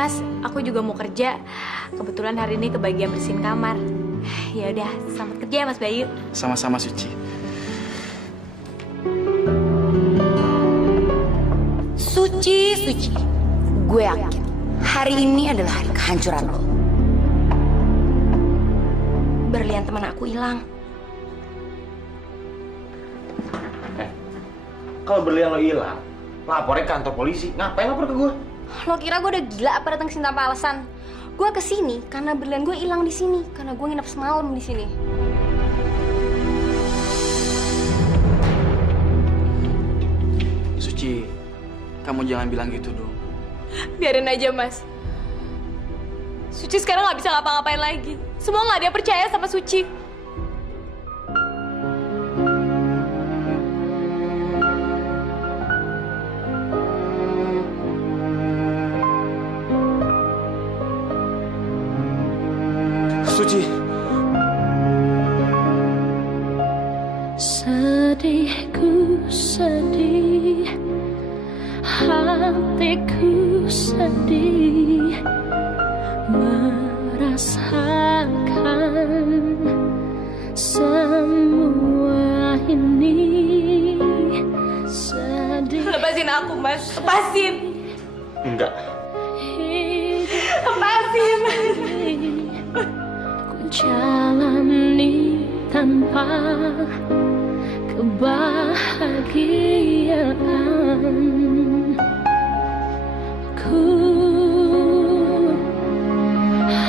Mas, aku juga mau kerja. Kebetulan hari ini kebagian bersihin kamar. Ya udah, selamat kerja ya Mas Bayu. Sama-sama Suci. Suci. Gue yakin hari ini adalah hari kehancuran lo. Berlian teman aku hilang. Kalau berlian lo hilang, laporin ke kantor polisi. Ngapain lapor ke gue? Lo kira gue udah gila apa datang sini tanpa alasan? Gue kesini karena berlian gue hilang di sini, karena gue nginep semalam di sini. Suci, kamu jangan bilang gitu dong. Biarin aja Mas. Suci sekarang nggak bisa ngapa-ngapain lagi. Semua nggak ada yang percaya sama Suci. Suci. Sedihku sedih, hatiku sedih, merasakan semua ini. Sedih. Lepasin aku Mas, lepasin. Enggak. Lepasin. Ku jalani tanpa kebahagiaan. Ku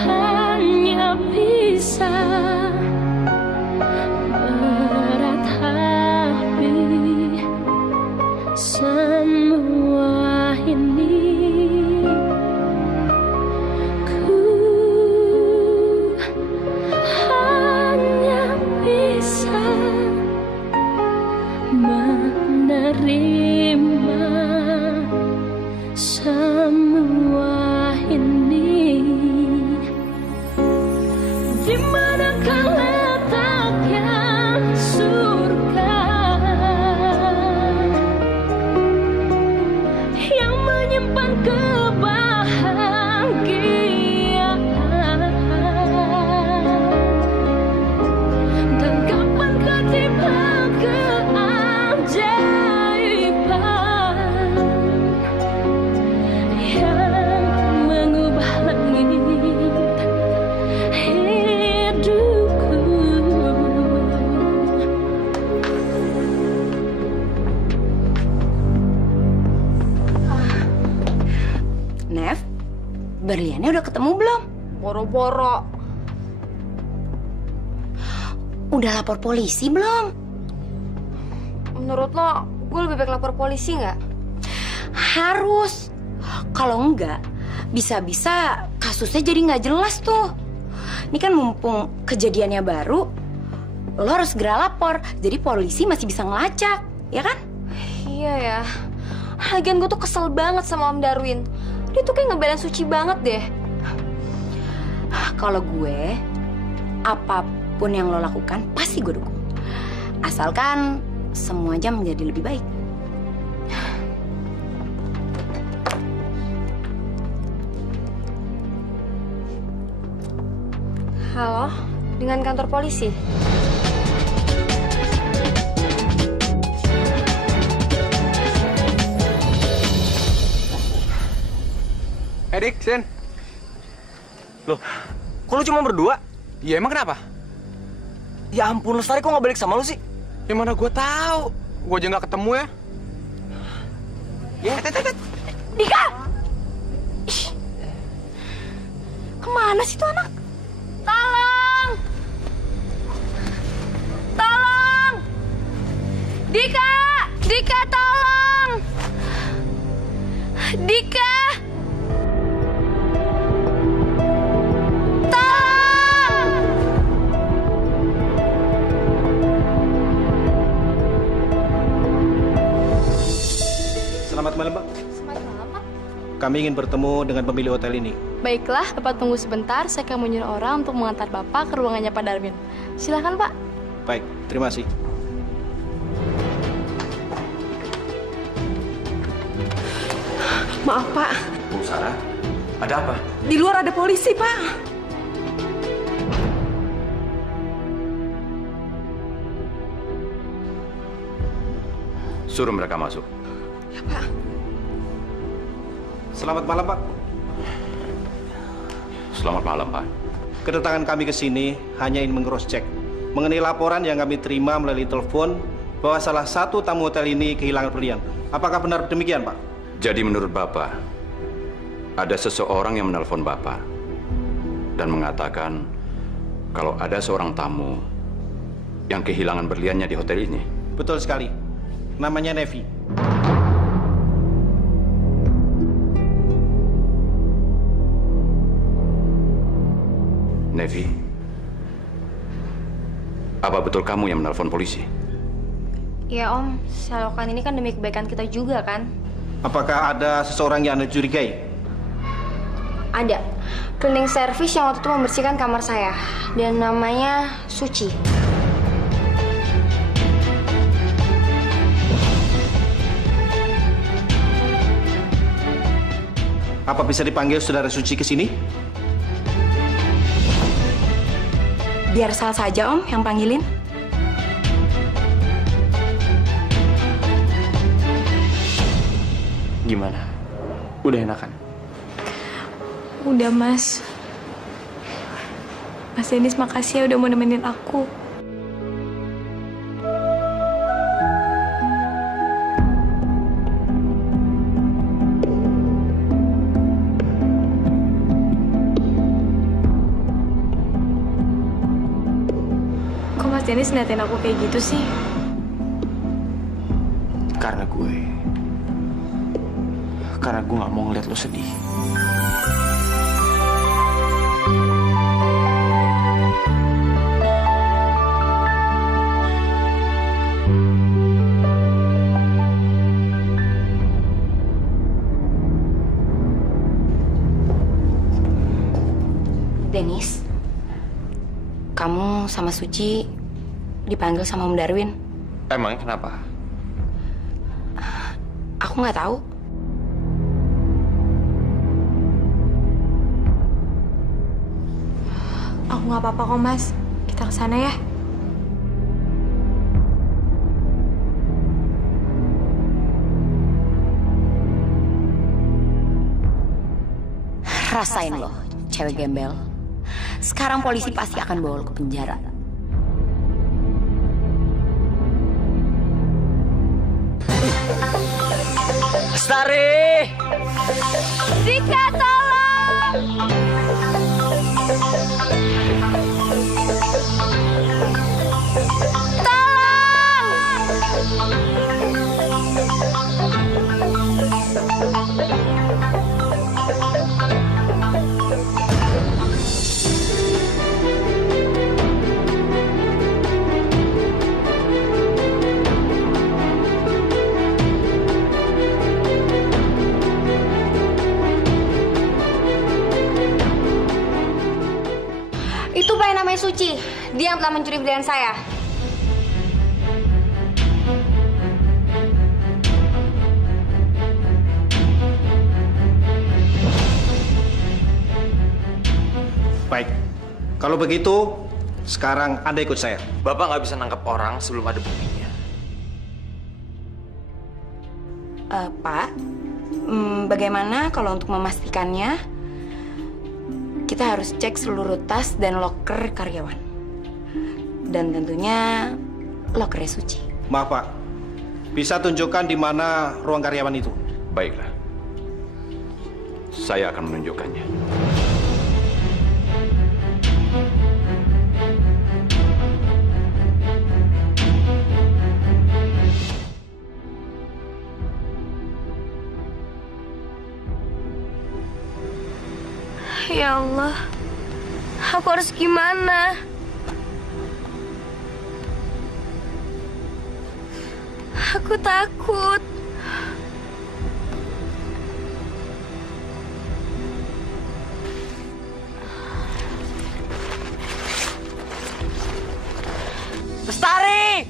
hanya bisa meratapi semua ini. Ku hanya bisa menerima semua ini. Di manakah letaknya surga yang menyimpan kebahagiaan? Dan kapankah tiba keajaiban yang mengubah langit hidupku? Nev, berliannya udah ketemu belum? Boro-boro. Udah lapor polisi belum? Menurut lo, gue lebih baik lapor polisi nggak? Harus. Kalau enggak, bisa-bisa kasusnya jadi nggak jelas tuh. Ini kan mumpung kejadiannya baru, lo harus segera lapor. Jadi polisi masih bisa ngelacak, ya kan? Iya ya. Lagian gue tuh kesel banget sama Om Darwin. Dia tuh kayak ngebelain Suci banget deh. Kalau gue, apapun yang lo lakukan, pasti gue dukung. Asalkan semuanya menjadi lebih baik. Halo, dengan kantor polisi? Dik, Sen. Loh, kok lu cuma berdua? Ya emang kenapa? Ya ampun, Lestari kok nggak balik sama lu sih? Ya mana gue tahu. Gue aja nggak ketemu ya. Ya, Dika! Ih, kemana sih tuh anak? Tolong! Tolong! Dika! Dika, tolong! Dika! Selamat malam, Pak. Selamat malam, Pak. Kami ingin bertemu dengan pemilik hotel ini. Baiklah, Bapak tunggu sebentar. Saya akan menyuruh orang untuk mengantar Bapak ke ruangannya Pak Darwin. Silakan, Pak. Baik, terima kasih. Maaf, Pak. Bu Sarah, Ada apa? Di luar ada polisi, Pak. Suruh mereka masuk. Ya, Pak. Selamat malam, Pak. Selamat malam, Pak. Kedatangan kami ke sini hanya ingin meng-cross-check mengenai laporan yang kami terima melalui telepon bahwa salah satu tamu hotel ini kehilangan berlian. Apakah benar demikian, Pak? Jadi menurut Bapak, ada seseorang yang menelpon Bapak dan mengatakan kalau ada seorang tamu yang kehilangan berliannya di hotel ini. Betul sekali. Namanya Nevi. Nevi, apa betul kamu yang menelpon polisi? Ya Om, selokan ini kan demi kebaikan kita juga kan? Apakah ada seseorang yang Anda curigai? Ada. Cleaning service yang waktu itu membersihkan kamar saya. Dan namanya Suci. Apa bisa dipanggil Saudara Suci ke sini? Biar Sal saja, Om, yang panggilin. Gimana? Udah enakan? Udah, Mas. Mas Dennis, makasih ya udah mau nemenin aku. Kok Mas Dennis ngeliatin aku kayak gitu sih? Karena gue nggak mau ngeliat lo sedih. Dennis, kamu sama Suci dipanggil sama Om Darwin. Emang kenapa? Aku nggak tahu. Aku nggak apa-apa kok, Mas. Kita ke sana ya. Rasain loh, cewek gembel. Sekarang polisi pasti akan bawa lo ke penjara. Lestari! Dika, tolong! Itu Pak yang namanya Suci. Dia yang telah mencuri berlian saya. Baik. Kalau begitu, sekarang Anda ikut saya. Bapak nggak bisa nangkap orang sebelum ada buktinya. Pak, bagaimana kalau untuk memastikannya, kita harus cek seluruh tas dan loker karyawan. Dan tentunya lokernya Suci. Maaf, Pak. Bisa tunjukkan di mana ruang karyawan itu? Baiklah. Saya akan menunjukkannya. Ya Allah, aku harus gimana? Aku takut. Lestari!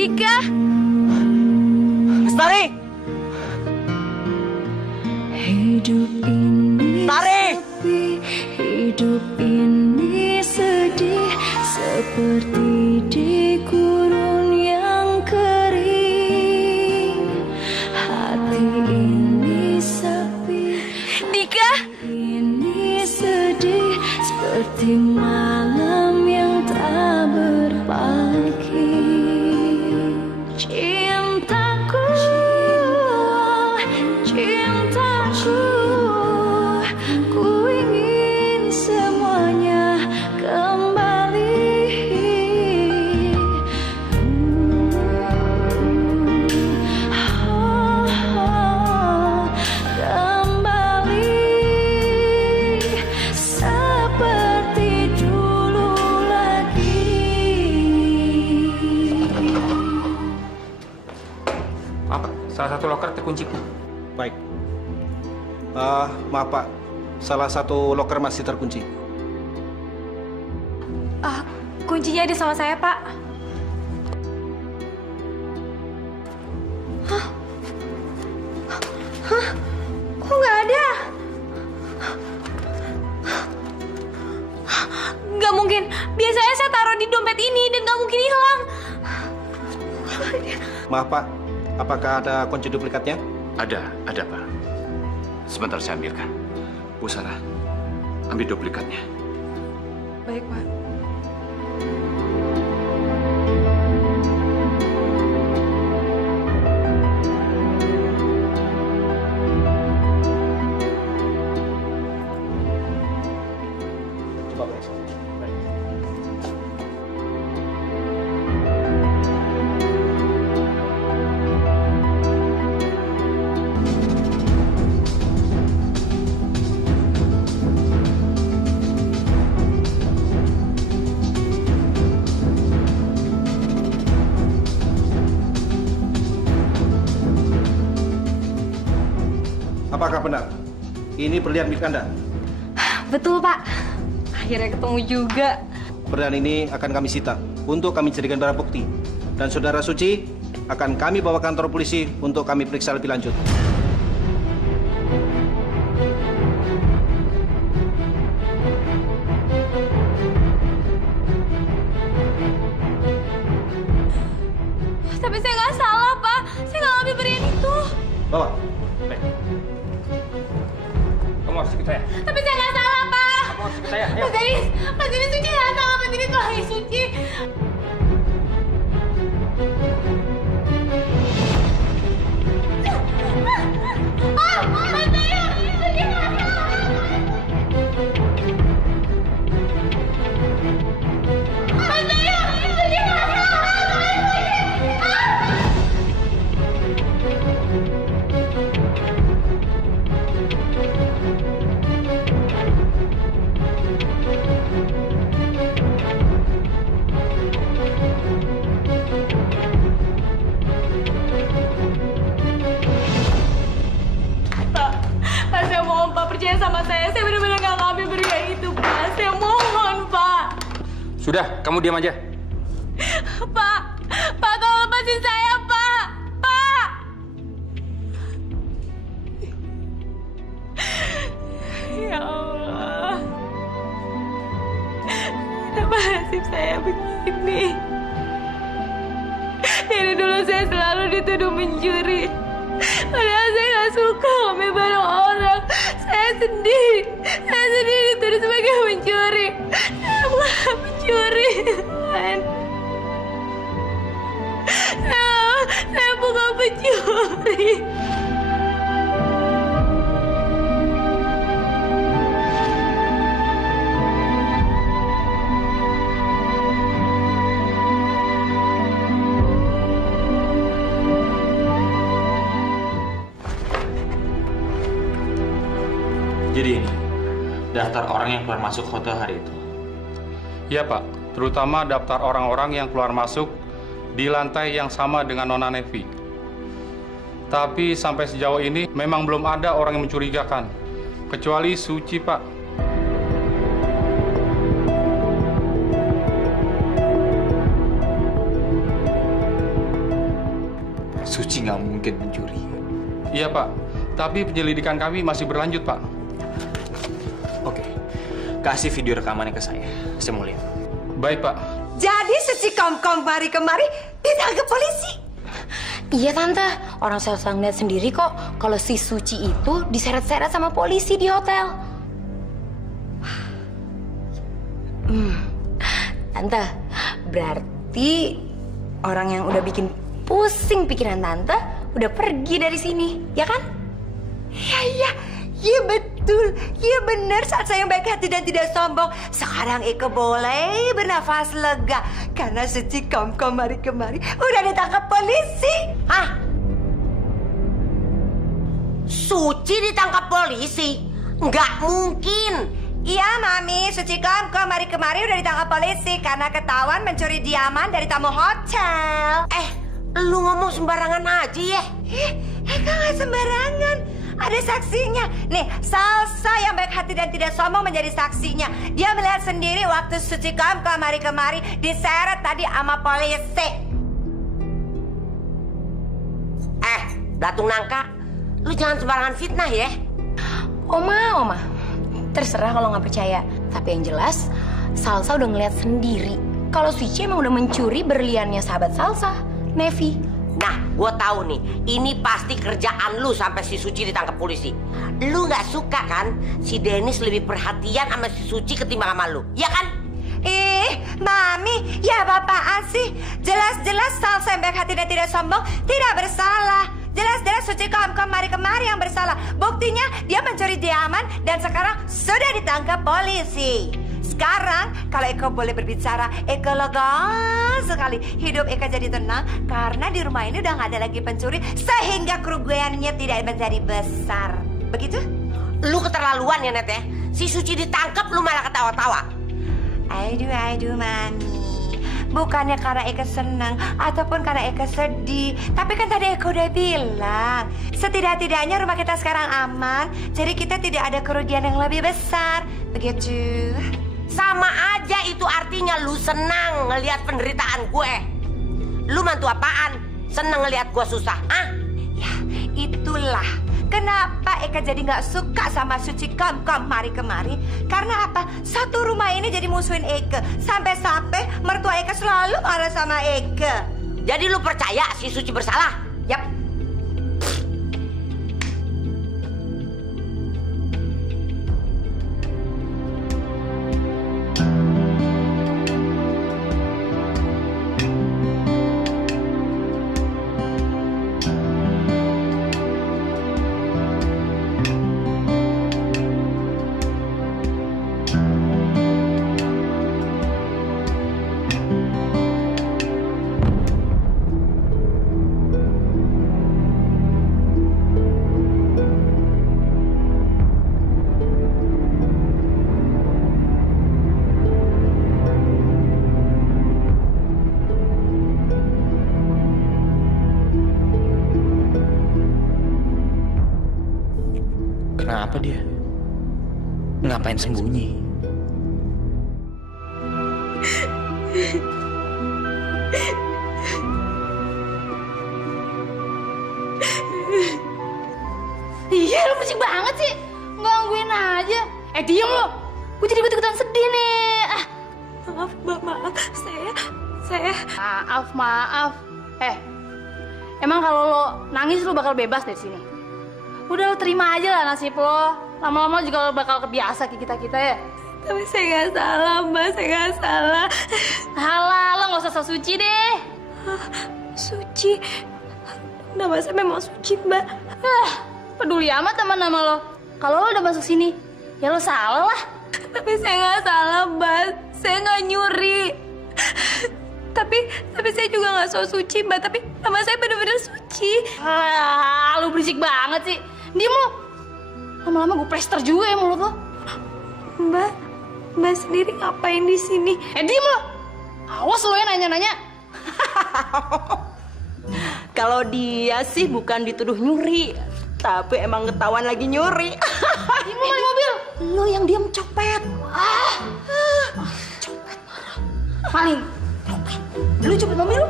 Dika. Lestari! Hidup ini Lestari! sepi, hidup ini sedih, seperti di gurun yang kering. Hati ini sepi, Dika. ini sedih, seperti malam yang tak berpagi. Cintaku, cintaku, ku ingin semuanya kembali. Kembali seperti dulu lagi. Maaf, Pak. Salah satu loker terkunci. Baik. Maaf Pak, salah satu loker masih terkunci. Kuncinya ada sama saya, Pak. Kok nggak ada? Nggak mungkin. Biasanya saya taruh di dompet ini dan nggak mungkin hilang. Maaf Pak, apakah ada kunci duplikatnya? Ada Pak. Sebentar saya ambilkan. Bu Sarah, ambil duplikatnya. Baik, Pak. Coba periksa. Baik. Apakah benar? Ini berlian milik Anda? Betul, Pak. Akhirnya ketemu juga. Berlian ini akan kami sita untuk kami jadikan barang bukti. Dan Saudara Suci akan kami bawa kantor polisi untuk kami periksa lebih lanjut. Tapi saya nggak salah, Pak. Saya nggak ngambil berlian itu. Bawa. Kamu harus ikut saya. Tapi saya nggak salah, Pak. Kamu harus ikut saya. Ayo. Mas Dennis Suci nggak salah. Mas Dennis wahai Suci. Pak, saya mohon, Pak, percaya sama saya. Saya benar-benar nggak ngambil berlian itu, Pak. Saya mohon, Pak. Sudah, kamu diam aja. Pak, tolong lepasin saya, Pak. Pak. Ya Allah. Kenapa nasib saya begini? Dari dulu saya selalu dituduh mencuri. Padahal saya nggak suka ngambil barang orang. Saya sedih dituduh sebagai pencuri. Saya bukan pencuri, Tuhan. Saya bukan pencuri. Jadi ini, daftar orang yang keluar masuk hotel hari itu. Iya Pak, terutama daftar orang-orang yang keluar masuk di lantai yang sama dengan Nona Nevi. Tapi sampai sejauh ini memang belum ada orang yang mencurigakan, kecuali Suci Pak. Suci nggak mungkin mencuri. Iya, Pak. Tapi penyelidikan kami masih berlanjut, Pak. Oke, kasih video rekamannya ke saya mau lihat. Baik, Pak. Jadi Suci Komkom kemari ditangkap polisi. Iya tante, orang saya ngeliat sendiri kok kalau si Suci itu diseret-seret sama polisi di hotel. Tante, berarti orang yang udah bikin pusing pikiran tante udah pergi dari sini, ya kan? Iya betul, iya benar. Saat saya baik hati dan tidak sombong, sekarang Eke boleh bernafas lega karena Suci Komkom kemari udah ditangkap polisi. Hah? Suci ditangkap polisi? Nggak mungkin. Iya Mami, Suci Komkom kemari udah ditangkap polisi karena ketahuan mencuri diaman dari tamu hotel. Lu ngomong sembarangan aja ya. Eka nggak sembarangan. Ada saksinya. Nih, Salsa yang baik hati dan tidak sombong menjadi saksinya. Dia melihat sendiri waktu Suci Komkom kemari diseret tadi sama polisi. Datung Nangka, lu jangan sembarangan fitnah ya. Oma, terserah kalau nggak percaya. Tapi yang jelas, Salsa udah ngeliat sendiri kalau Suci emang udah mencuri berliannya sahabat Salsa, Nevi. Nah, gue tahu nih, ini pasti kerjaan lu sampai si Suci ditangkap polisi. Lu nggak suka kan si Dennis lebih perhatian sama si Suci ketimbang sama lu, ya kan? Mami, ya apaan sih? Jelas-jelas Salsa yang baik hati dan tidak sombong tidak bersalah. Jelas-jelas Suci Komkom kemari yang bersalah. Buktinya dia mencuri diaman dan sekarang sudah ditangkap polisi. Sekarang kalau Eko boleh berbicara, Eko lega sekali. Hidup Eko jadi tenang karena di rumah ini udah gak ada lagi pencuri sehingga kerugiannya tidak menjadi besar. Begitu? Lu keterlaluan ya Net ya. Si Suci ditangkap lu malah ketawa-tawa. Aduh Mami. Bukannya karena Eka senang ataupun karena Eka sedih. Tapi kan tadi Eka udah bilang setidak-tidaknya rumah kita sekarang aman. Jadi kita tidak ada kerugian yang lebih besar. Begitu. Sama aja itu artinya lu senang ngelihat penderitaan gue. Lu mantu apaan? Senang ngelihat gue susah, ah? Ya, itulah kenapa Eka jadi nggak suka sama Suci Komkom kemari. Karena apa? Satu rumah ini jadi musuhin Eka. Sampai-sampai mertua Eka selalu marah sama Eka. Jadi lu percaya si Suci bersalah? Yap. Kenapa dia? Ngapain sembunyi? Iya, lu musik banget sih. Gangguin aja. Diem lo. Gue jadi ikutan sedih nih. Maaf, Mbak, maaf. Saya... Maaf. Emang kalau lo nangis lo bakal bebas dari sini? Udah lo terima aja lah nasib lo. Lama-lama juga lo bakal kebiasa kayak kita-kita ya. Tapi saya nggak salah, Mbak. Saya nggak salah. Halah, lo nggak usah Suci deh. Suci? Nama saya memang Suci, Mbak. Peduli amat sama nama lo. Kalau lo udah masuk sini, ya lo salah lah. Tapi saya nggak salah, Mbak. Saya nggak nyuri. Tapi saya juga nggak so suci, Mbak. Tapi nama saya benar-benar suci. Lu berisik banget sih. Diem lo. Lama-lama gue plester juga ya mulut lo. Mbak sendiri ngapain di sini? Diem lo. Awas lo ya nanya-nanya. Kalau dia sih bukan dituduh nyuri, tapi emang ketahuan lagi nyuri. Diem lo main mobil. Lo yang diam copet. Copet marah. Paling. Lu cepet mobil lu.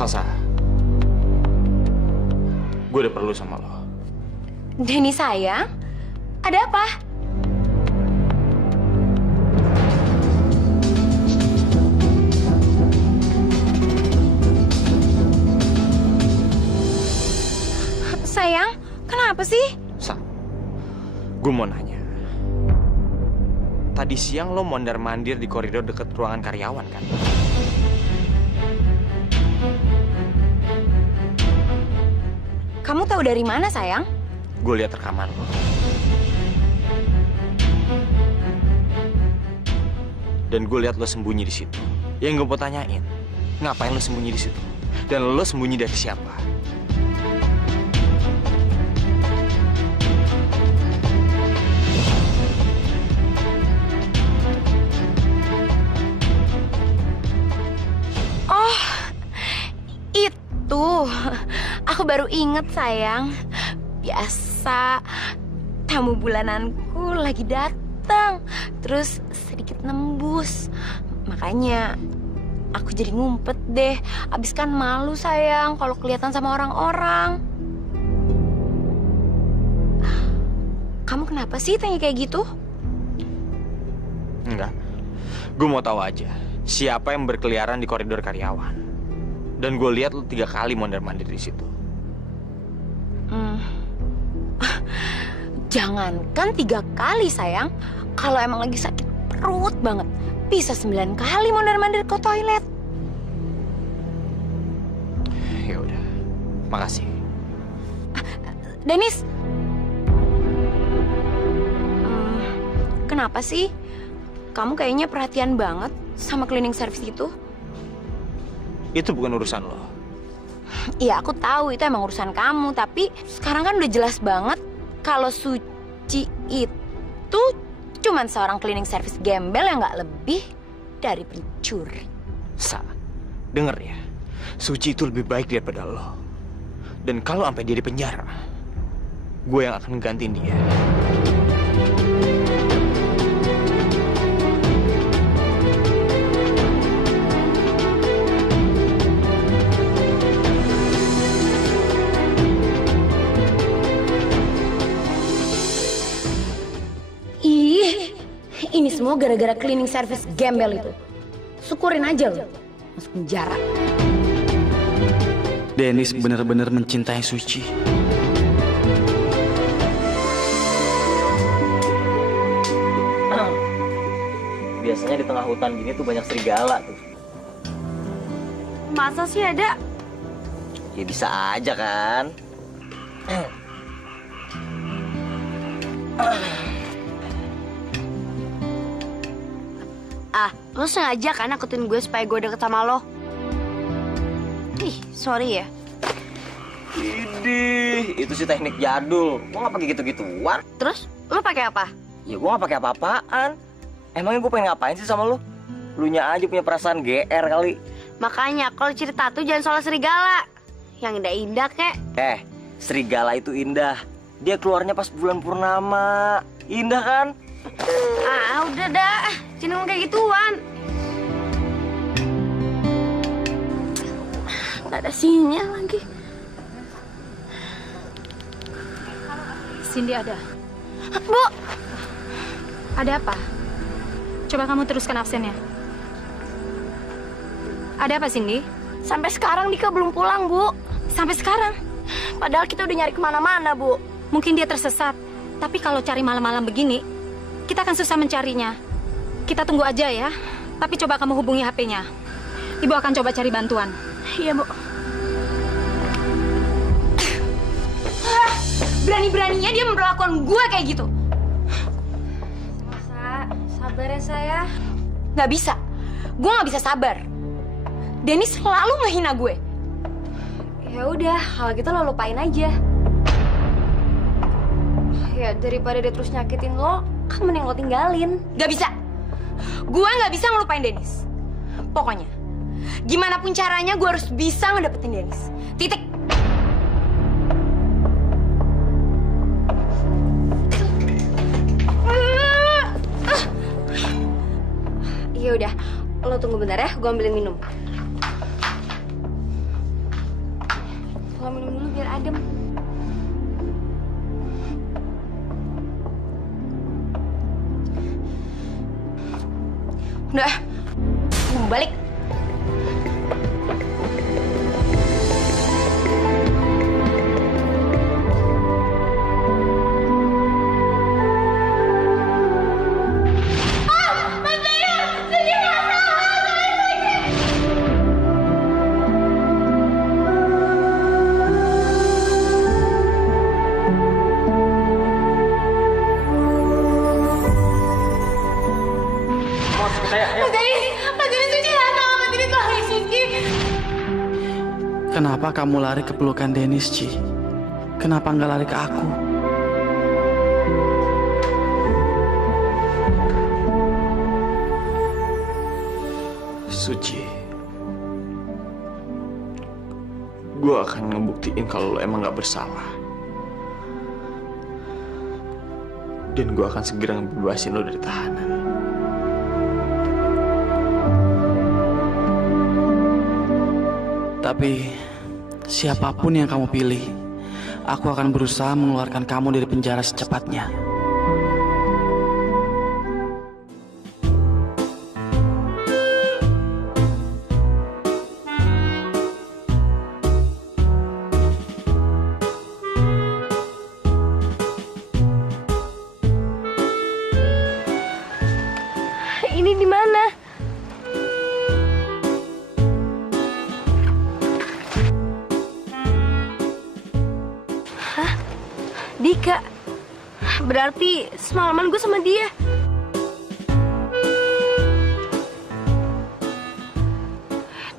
Salsa, gue udah perlu sama lo. Denny sayang, ada apa? Sayang, kenapa sih? Sa, gue mau nanya. Tadi siang lo mondar-mandir di koridor deket ruangan karyawan kan? Kamu tahu dari mana, sayang? Gue lihat rekaman lo. Dan gue lihat lo sembunyi di situ. Yang gue mau tanyain, ngapain lo sembunyi di situ? Dan lo sembunyi dari siapa? Oh, itu. Aku baru inget, sayang. Biasa, tamu bulananku lagi datang. Terus sedikit nembus. Makanya aku jadi ngumpet deh. Abis kan malu, sayang, kalau kelihatan sama orang-orang. Kamu kenapa sih tanya kayak gitu? Enggak. Gue mau tahu aja siapa yang berkeliaran di koridor karyawan. Dan gue lihat lo 3 kali mondar-mandir di situ. Jangankan 3 kali, sayang. Kalau emang lagi sakit perut banget, bisa 9 kali mondar-mandir ke toilet. Ya udah, makasih. Dennis, kenapa sih? Kamu kayaknya perhatian banget sama cleaning service itu. Itu bukan urusan lo. Iya, aku tahu itu emang urusan kamu. Tapi sekarang kan udah jelas banget kalau Suci itu cuman seorang cleaning service gembel yang nggak lebih dari pencuri. Sa, denger ya. Suci itu lebih baik daripada lo. Dan kalau sampai dia di penjara, gue yang akan gantiin dia. Ini semua gara-gara cleaning service gembel itu. Syukurin aja lo, masuk penjara. Dennis benar-benar mencintai Suci. Biasanya di tengah hutan gini tuh banyak serigala tuh. Masa sih ada? Ya bisa aja kan. Lo sengaja kan nakutin gue supaya gue deket sama lo? Ih, sorry ya. Idih, itu sih teknik jadul. Gua nggak pakai gitu-gituan. Terus, lo pakai apa? Ya gua nggak pakai apa-apaan. Emangnya gue pengen ngapain sih sama lu? Lunya aja punya perasaan GR kali. Makanya, kalau cerita tuh jangan soal serigala. Yang indah-indah kek. Serigala itu indah. Dia keluarnya pas bulan purnama. Indah kan? Udah dah. Jangan ngomong kayak gituan. Gak ada sinyal lagi. Cindy ada. Bu! Ada apa? Coba kamu teruskan absennya. Ada apa, Cindy? Sampai sekarang Dika belum pulang, Bu. Sampai sekarang? Padahal kita udah nyari kemana-mana, Bu. Mungkin dia tersesat. Tapi kalau cari malam-malam begini, kita akan susah mencarinya. Kita tunggu aja ya. Tapi coba kamu hubungi HP-nya. Ibu akan coba cari bantuan. Iya, Bu. Berani-beraninya dia memperlakukan gue kayak gitu. Sabar ya, saya. Gak bisa. Gue gak bisa sabar. Dennis selalu ngehina gue. Ya udah, kalau gitu lo lupain aja. Ya daripada dia terus nyakitin lo, kan mending lo tinggalin. Gak bisa. Gue gak bisa ngelupain Dennis. Pokoknya, gimana pun caranya gue harus bisa ngedapetin Dennis. Titik. Ya udah, lo tunggu bentar ya, gue ambilin minum. adem. Udah, mau balik. Kenapa kamu lari ke pelukan Dennis, Ci? Kenapa nggak lari ke aku? Suci, gue akan ngebuktiin kalau lo emang gak bersalah. Dan gue akan segera ngebebasin lo dari tahanan. Tapi siapapun yang kamu pilih, aku akan berusaha mengeluarkan kamu dari penjara secepatnya. Ini di mana? Hah? Dika. Berarti semalaman gue sama dia.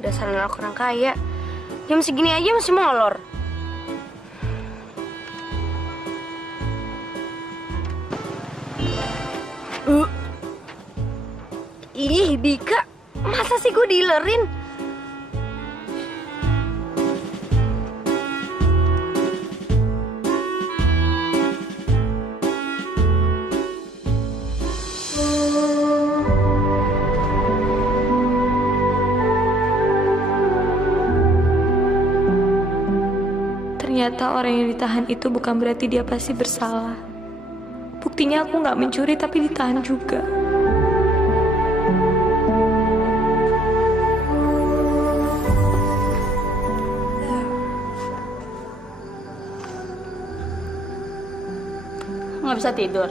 Dasar anak orang kaya. Jam segini aja masih molor. Ih, Dika, masa sih gue diilerin? Ternyata orang yang ditahan itu bukan berarti dia pasti bersalah. Buktinya aku nggak mencuri tapi ditahan juga. Nggak bisa tidur.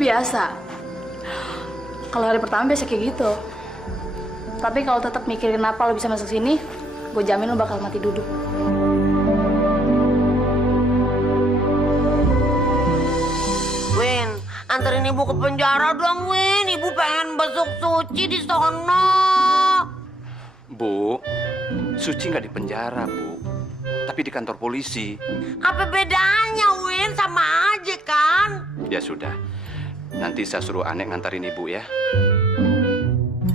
Biasa. Kalau hari pertama biasa kayak gitu. Tapi kalau tetap mikir kenapa lo bisa masuk sini, gue jamin lo bakal mati duduk. Win, anterin ibu ke penjara dong, Win. Ibu pengen besuk Suci di sono. Bu, Suci nggak di penjara, Bu. Tapi di kantor polisi. Apa bedanya, Win? Sama aja kan? Ya sudah, nanti saya suruh Anek ngantarin ibu ya.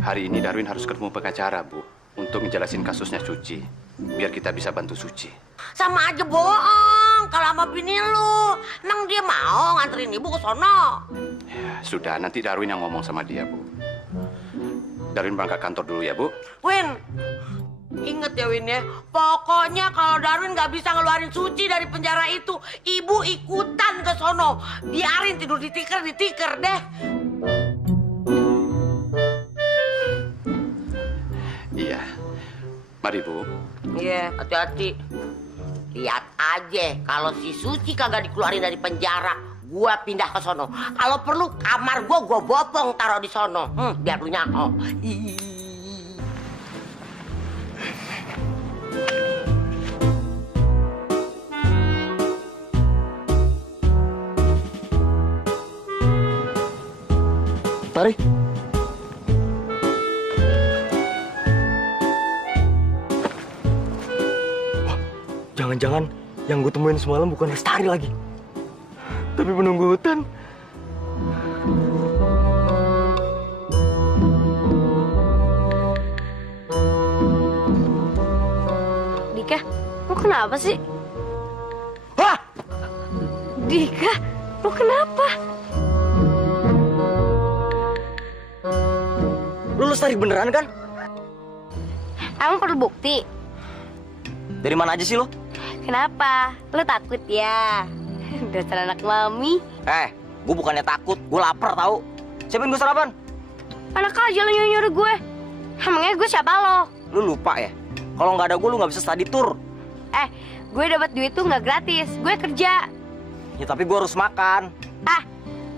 Hari ini Darwin harus ketemu pengacara, Bu, untuk ngejelasin kasusnya Suci. Biar kita bisa bantu Suci. Sama aja bohong kalau sama bini lu. Emang dia mau nganterin ibu ke sono? Ya sudah, nanti Darwin yang ngomong sama dia, Bu. Darwin berangkat kantor dulu ya, Bu. Win, inget ya Win ya, pokoknya kalau Darwin nggak bisa ngeluarin Suci dari penjara itu, ibu ikutan ke sono. Biarin tidur di tikar deh. Iya. Mari, Bu. Iya, hati-hati. Lihat aja, kalau si Suci kagak dikeluarin dari penjara, gua pindah ke sono. Kalau perlu kamar gua bopong taruh di sono. Biar lu nyaho. Tarik. Jangan-jangan yang gue temuin semalam bukan Lestari lagi, tapi penunggu hutan. Dika, lu kenapa sih? Hah? Dika, lu kenapa? Lu Lestari beneran kan? Emang perlu bukti? Dari mana aja sih lo? Kenapa? Lo takut ya? Dasar anak mami. Gue bukannya takut, gue lapar tahu. Siapin gue sarapan. Anak aja lo nyuruh gue. Emangnya gue siapa lo? Lu lupa ya? Kalau nggak ada gue, lu nggak bisa study tour. Gue dapat duit tuh nggak gratis. Gue kerja. Ya tapi gue harus makan.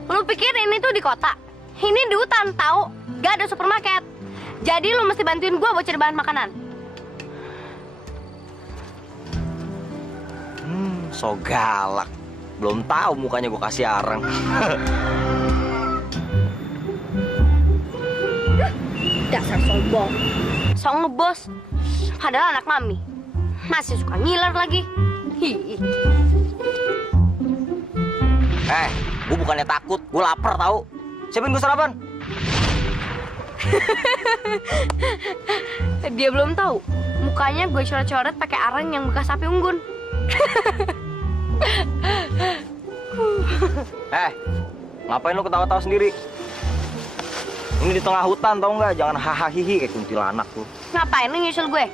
Lu pikir ini tuh di kota? Ini di hutan, tahu? Gak ada supermarket. Jadi lu mesti bantuin gue buat cari bahan makanan. So galak. Belum tahu mukanya gue kasih arang. Dasar sombong. So ngebos. Padahal anak mami. Masih suka ngiler lagi. Gue bukannya takut, gue lapar tahu. Siapin gue sarapan. Dia belum tahu. Mukanya gue coret-coret pakai arang yang bekas api unggun. Ngapain lu ketawa-tawa sendiri? Ini di tengah hutan tau nggak? Jangan hahaha hihi kayak kuntilanak tuh. Ngapain lu nyusul gue?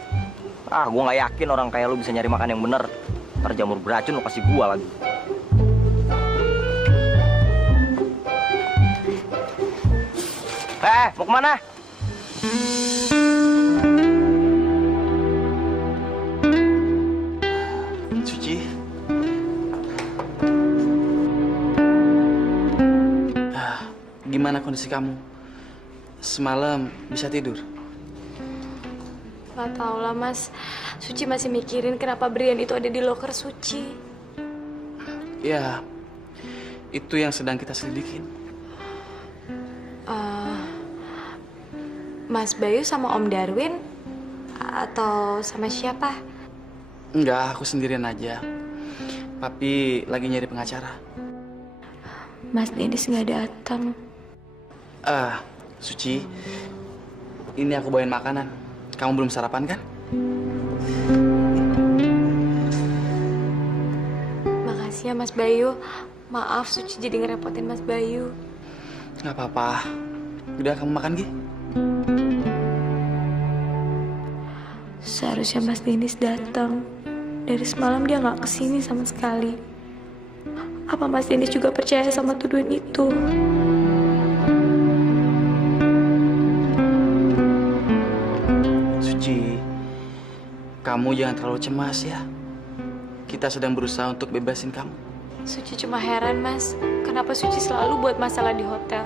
Gue nggak yakin orang kayak lu bisa nyari makan yang bener. Ntar jamur beracun lu kasih gua lagi. Mau kemana? Suci. Gimana kondisi kamu? Semalam bisa tidur? Gak tau lah mas. Suci masih mikirin kenapa Brian itu ada di loker Suci. Ya, itu yang sedang kita selidikin. Mas Bayu sama Om Darwin? Atau sama siapa? Enggak, aku sendirian aja. Papi lagi nyari pengacara. Mas Dennis nggak datang. Suci, ini aku bawain makanan. Kamu belum sarapan kan? Makasih ya Mas Bayu. Maaf Suci jadi ngerepotin Mas Bayu. Nggak apa-apa. Udah kamu makan, Gi? Seharusnya Mas Dennis datang. Dari semalam dia nggak kesini sama sekali. Apa Mas Dennis juga percaya sama tuduhan itu? Suci, kamu jangan terlalu cemas ya. Kita sedang berusaha untuk bebasin kamu. Suci cuma heran Mas, kenapa Suci selalu buat masalah di hotel?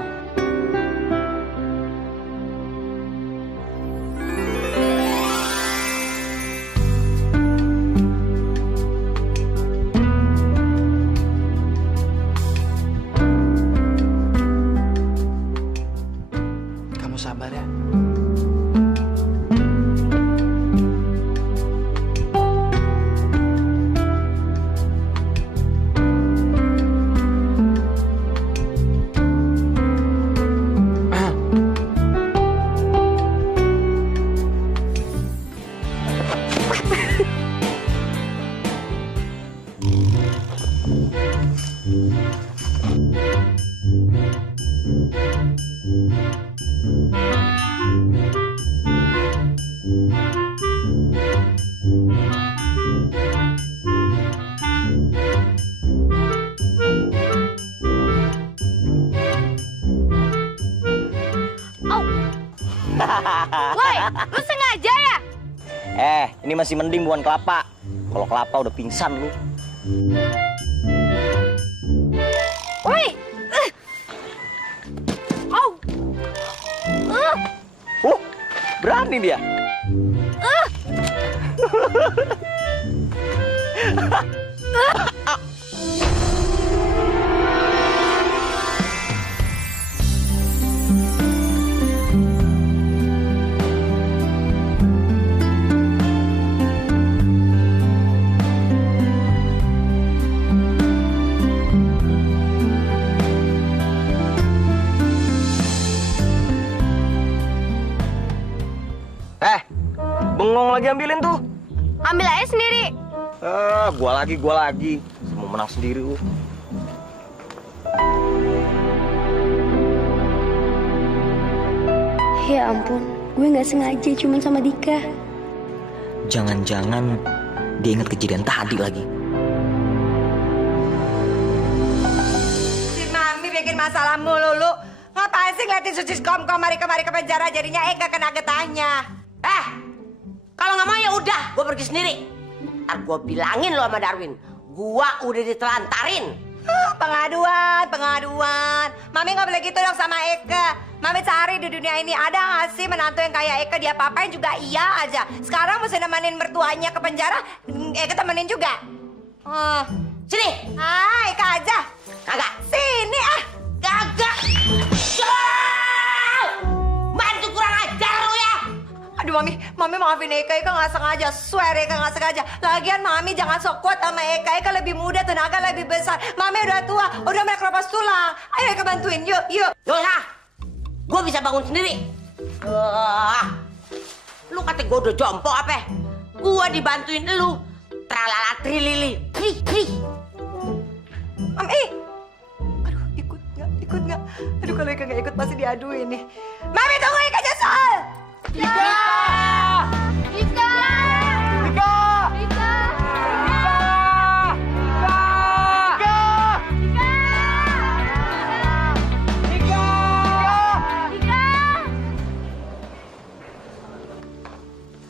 Kamu sabar ya. Woi, lu sengaja ya? Ini masih mending bukan kelapa. Kalau kelapa udah pingsan lu. Woi! Berani dia. Bengong lagi ambilin tuh. Ambil aja sendiri. Gua lagi. Mau menang sendiri lu. Ya ampun, gue nggak sengaja cuman sama Dika. Jangan-jangan dia ingat kejadian tadi lagi. Si Mami bikin masalah mulu. Ngapain sih ngeliatin Suci kemari ke penjara jadinya Eka kena getahnya? Kalau nggak mau ya udah, gue pergi sendiri. Ntar gue bilangin lo sama Darwin, gue udah ditelantarin. Pengaduan. Mami nggak boleh gitu dong sama Eka. Mami cari di dunia ini ada nggak sih menantu yang kayak Eka, dia apa-apain juga iya aja. Sekarang mesti nemenin mertuanya ke penjara, Eka temenin juga. Sini. Eka aja. Kagak. Sini Kagak. Bantu kurang ajar lo ya. Aduh Mami maafin Eka nggak sengaja, swear Eka nggak sengaja. Lagian Mami jangan sok kuat sama Eka lebih muda, tenaga lebih besar. Mami udah tua, udah mulai keropas tulang. Ayo Eka bantuin, yuk. Yuk lah, gue bisa bangun sendiri. Lu kata gue udah jompo apa? Gue dibantuin lu, tralala trilili. Mami, aduh ikut nggak? Aduh kalau Eka nggak ikut pasti diaduin nih. Mami tunggu Eka nyesel.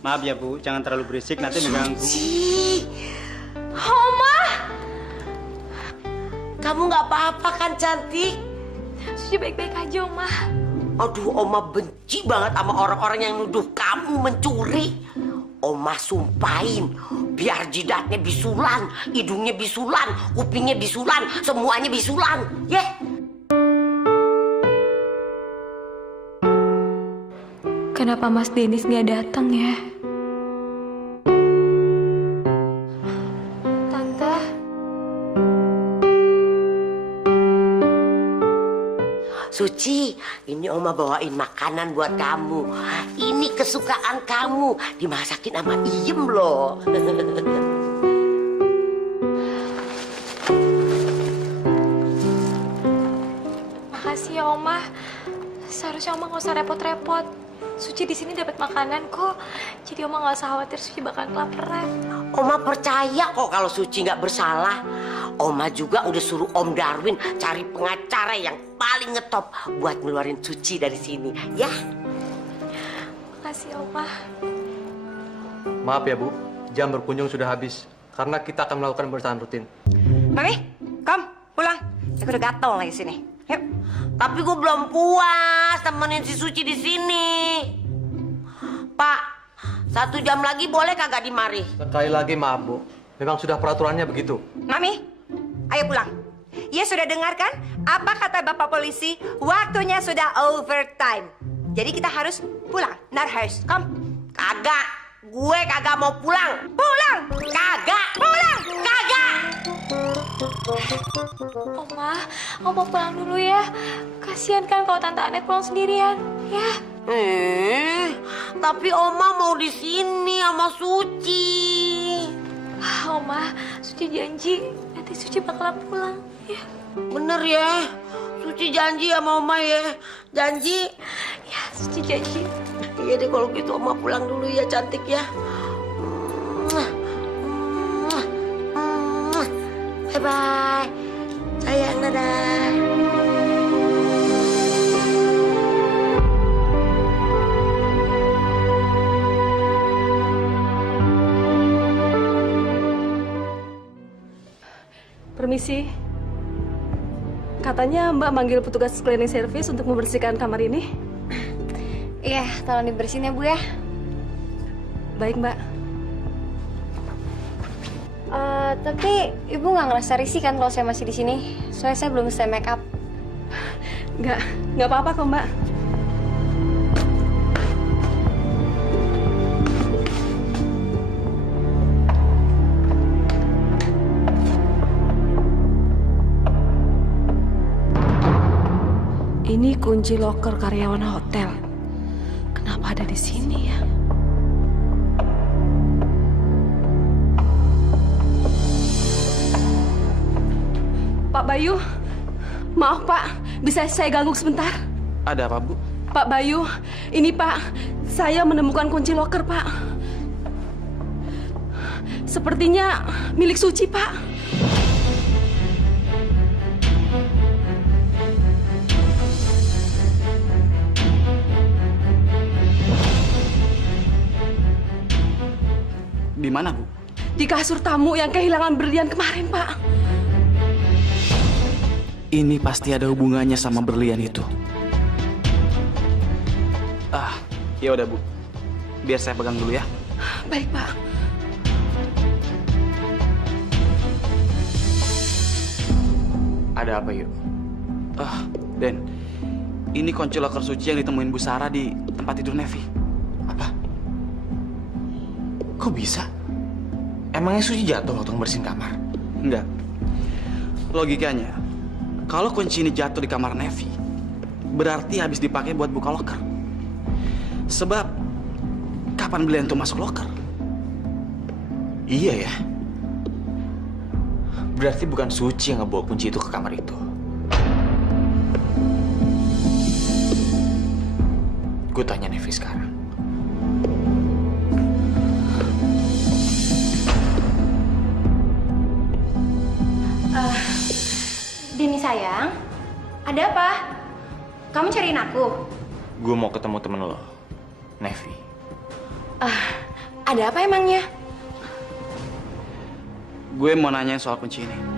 Maaf ya Bu, jangan terlalu berisik nanti mengganggu. Oma, kamu nggak apa-apa kan cantik? Suci baik-baik aja Oma. Aduh, Oma benci banget sama orang-orang yang nuduh kamu mencuri. Oma sumpahin, biar jidatnya bisulan, hidungnya bisulan, kupingnya bisulan, semuanya bisulan, ya. Kenapa Mas Denis nggak datang ya? Tante. Suci, ini Oma bawain makanan buat kamu. Ini kesukaan kamu, dimasakin sama Iem loh. Makasih ya Oma. Seharusnya Oma nggak usah repot-repot. Suci di sini dapat makanan kok. Jadi Oma nggak usah khawatir Suci bakal kelaparan. Oma percaya kok kalau Suci nggak bersalah. Oma juga udah suruh Om Darwin cari pengacara yang paling ngetop buat ngeluarin Suci dari sini, ya. Makasih Oma. Maaf ya Bu, jam berkunjung sudah habis. Karena kita akan melakukan pemeriksaan rutin. Mami, kom pulang. Aku udah gatel lagi sini. Yuk. Tapi gue belum puas temenin si Suci di sini. Pak, 1 jam lagi boleh kagak di mari? Sekali lagi maaf Bu, memang sudah peraturannya begitu. Mami, ayo pulang. Ya sudah dengarkan apa kata Bapak polisi? Waktunya sudah overtime. Jadi kita harus pulang. Narhas, kom. Kagak, gue kagak mau pulang. Pulang. Kagak. Pulang. Kagak. Oma pulang dulu ya. Kasihan kan kalau Tante Anet pulang sendirian, ya. Tapi Oma mau di sini sama Suci. Oma, Suci janji nanti Suci bakalan pulang, ya. Bener ya, Suci janji sama Oma ya. Janji. Ya, Suci janji. Iya deh kalau gitu Oma pulang dulu ya cantik ya. Bye-bye. Sayang, dadah. Permisi. Katanya Mbak manggil petugas cleaning service untuk membersihkan kamar ini. Iya, tolong dibersihin ya Bu ya. Baik Mbak. Tapi Ibu nggak ngerasa risih kan kalau saya masih di sini? Soalnya saya belum selesai make up. Nggak apa-apa kok Mbak. Ini kunci loker karyawan hotel. Kenapa ada di sini ya? Pak Bayu, maaf Pak, bisa saya ganggu sebentar? Ada apa, Bu? Pak Bayu, ini Pak, saya menemukan kunci loker Pak. sepertinya milik Suci, Pak. Di mana, Bu? Di kasur tamu yang kehilangan berlian kemarin, Pak. Ini pasti ada hubungannya sama berlian itu. Ya udah, Bu. Biar saya pegang dulu ya. Baik, Pak. Ada apa, yuk? Den, ini kunci loker Suci yang ditemuin Bu Sarah di tempat tidur Nevi. Apa? Kok bisa? Emangnya Suci jatuh waktu ngebersihin kamar? Enggak. Logikanya, kalau kunci ini jatuh di kamar Nevi, berarti habis dipakai buat buka loker. Sebab, kapan berlian itu masuk loker? Iya ya. Berarti bukan Suci yang ngebawa kunci itu ke kamar itu. Gue tanya Nevi sekarang. Denny sayang, ada apa? Kamu cariin aku? Gue mau ketemu temen lo, Nevi. Ada apa emangnya? Gue mau nanya soal kunci ini.